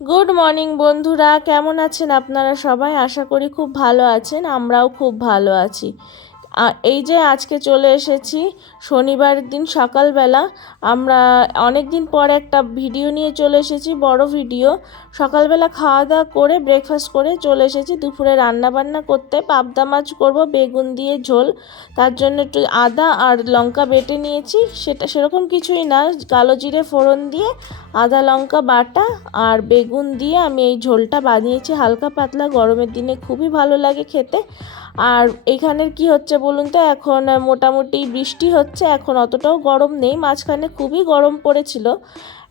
Good morning বন্ধুরা, কেমন আছেন আপনারা সবাই? আশা করি খুব ভালো আছেন, আমরাও খুব ভালো আছি। এই যে আজকে চলে এসেছি শনিবার দিন সকালবেলা। আমরা অনেক দিন পর একটা ভিডিও নিয়ে চলে এসেছি, বড় ভিডিও। সকালবেলা খাওয়া দাওয়া করে ব্রেকফাস্ট করে চলে এসেছি দুপুরে রান্না বান্না করতে। পাবদা মাছ করব বেগুন দিয়ে ঝোল। তার জন্য একটু আদা আর লঙ্কা বেটে নিয়েছি, সেটা সেরকম কিছুই না, কালো জিরে ফোড়ন দিয়ে আদা লঙ্কা বাটা আর বেগুন দিয়ে আমি এই ঝোলটা বানিয়েছি। হালকা পাতলা, গরমের দিনে খুবই ভালো লাগে খেতে। আর এখানের কি হচ্ছে বলুন তো, এখন মোটামুটি বৃষ্টি হচ্ছে, এখন অতটাও গরম নেই। মাঝখানে খুবই গরম পড়েছিল,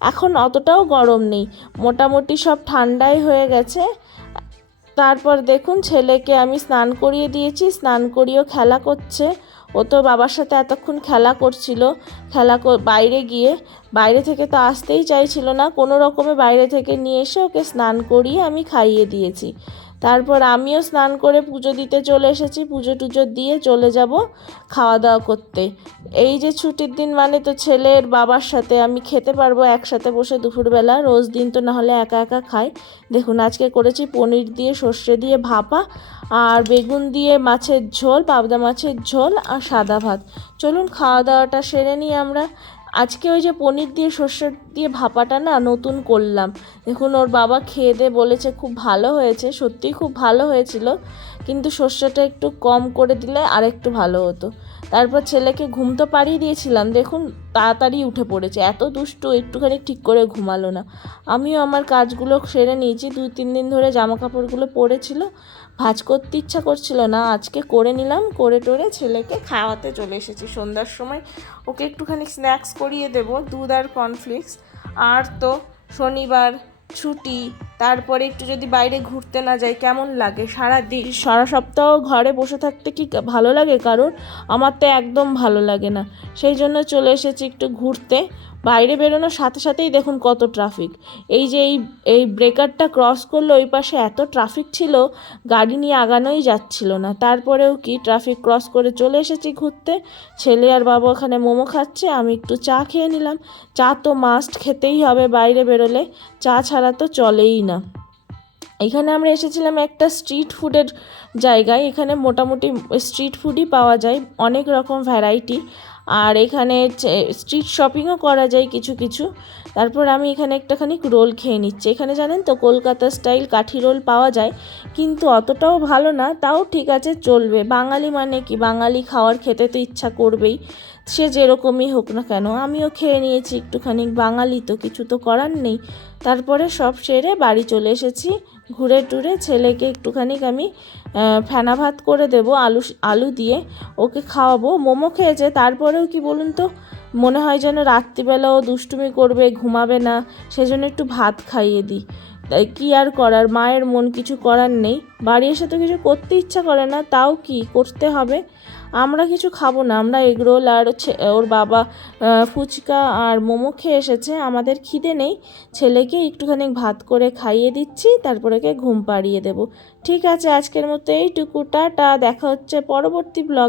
এখন অতটাও গরম নেই, মোটামুটি সব ঠান্ডাই হয়ে গেছে। তারপর দেখুন, ছেলেকে আমি স্নান করিয়ে দিয়েছি, স্নান করিয়েও খেলা করছে। ও তো বাবার সাথে এতক্ষণ খেলা করছিল, বাইরে গিয়ে, বাইরে থেকে তো আসতেই চাইছিল না, কোনো রকমে বাইরে থেকে নিয়ে এসে ওকে স্নান করিয়ে আমি খাইয়ে দিয়েছি। তারপর আমিও স্নান করে পুজো দিতে চলে এসেছি, পুজো টুজো দিয়ে চলে যাব খাওয়া দাওয়া করতে। এই যে ছুটির দিন মানে তো ছেলের বাবার সাথে আমি খেতে পারবো একসাথে বসে দুপুরবেলা, রোজ দিন তো নাহলে একা একা খাই। দেখুন আজকে করেছি পনির দিয়ে সর্ষে দিয়ে ভাপা, আর বেগুন দিয়ে মাছের ঝোল, পাবদা মাছের ঝোল আর সাদা ভাত। চলুন খাওয়া দাওয়াটা সেরে নিই আমরা। আজকে ওই যে পনির দিয়ে সর্ষে দিয়ে ভাপাটা না নতুন করলাম। দেখুন ওর বাবা খেয়ে দিয়ে বলেছে খুব ভালো হয়েছে, সত্যিই খুব ভালো হয়েছিল, কিন্তু সর্ষেটা একটু কম করে দিলে আর একটু ভালো হতো। তারপর ছেলেকে ঘুম তো পাড়িয়ে দিয়েছিলাম, দেখুন তাড়াতাড়ি উঠে পড়েছে, এত দুষ্টু, একটুখানি ঠিক করে ঘুমালো না। আমিও আমার কাজগুলো সেরে নিয়েছি, 2-3 দিন ধরে জামা কাপড়গুলো পড়েছিল, ভাঁজ করতে ইচ্ছা করছিল না, আজকে করে নিলাম। করে টোরে ছেলেকে খাওয়াতে চলে এসেছি সন্ধ্যার সময়। ওকে একটুখানি স্ন্যাক্স করিয়ে দেবো, দুধ আর কর্নফ্লেক্স। আর তো শনিবার ছুটি, তারপরে একটু যদি বাইরে ঘুরতে না যাই কেমন লাগে? সারা সপ্তাহ ঘরে বসে থাকতে কি ভালো লাগে কারোর? আমার তো একদম ভালো লাগে না। সেই জন্য চলে এসেছি একটু ঘুরতে। বাইরে বেরোনোর সাথে সাথেই দেখুন কত ট্রাফিক। এই যে এই ব্রেকারটা ক্রস করলো, ওই পাশে এত ট্রাফিক ছিল, গাড়ি নিয়ে আগানোই যাচ্ছিল না। তারপরেও কি ট্রাফিক ক্রস করে চলে এসেছি ঘুরতে। ছেলে আর বাবা ওখানে মোমো খাচ্ছে, আমি একটু চা খেয়ে নিলাম। চা তো মাস্ট খেতেই হবে বাইরে বেরোলে, চা ছাড়া তো চলেই না। এখানে আমরা এসেছিলাম একটা স্ট্রিট ফুডের জায়গায়, এখানে মোটামুটি স্ট্রিট ফুডই পাওয়া যায়, অনেক রকম ভ্যারাইটি। আর এখানে স্ট্রিট শপিংও করা যায় কিছু কিছু। তারপর আমি এখানে একটাখানি রোল খেয়ে নিচ্ছি। এখানে জানেন তো কলকাতা স্টাইল কাঠি রোল পাওয়া যায়, কিন্তু অতটাও ভালো না, তাও ঠিক আছে, চলবে। বাঙালি মানে কি, বাঙালি খাওয়ার খেতে তো ইচ্ছা করবেই, সে যেরকমই হোক না কেন। আমিও খেয়ে নিয়েছি একটুখানি, বাঙালি তো, কিছু তো করার নেই। তারপরে সব সেরে বাড়ি চলে এসেছি ঘুরে টুরে। ছেলেকে একটুখানি আমি ফেনা ভাত করে দেবো আলু দিয়ে, ওকে খাওয়াবো। মোমো খেয়েছে, তারপরেও কি বলুন তো, মনে হয় যেন রাত্রিবেলাও দুষ্টুমি করবে, ঘুমাবে না, সেজন্য একটু ভাত খাইয়ে দিই। তাই কি আর করার, মায়ের মন, কিছু করার নেই। বাড়ি এসে তো কিছু করতে ইচ্ছা করে না, তাও কি করতে হবে। আমরা কিছু খাবো না, আমরা এগরোল আর ওর বাবা ফুচকা আর মোমো খেয়ে এসেছে, আমাদের খিদে নেই। ছেলেকে একটুখানি ভাত করে খাইয়ে দিচ্ছি, তারপরে ঘুম পাড়িয়ে দেব। ঠিক আছে, আজকের মতো এইটুকু, টাটা। দেখা হচ্ছে পরবর্তী ব্লগ।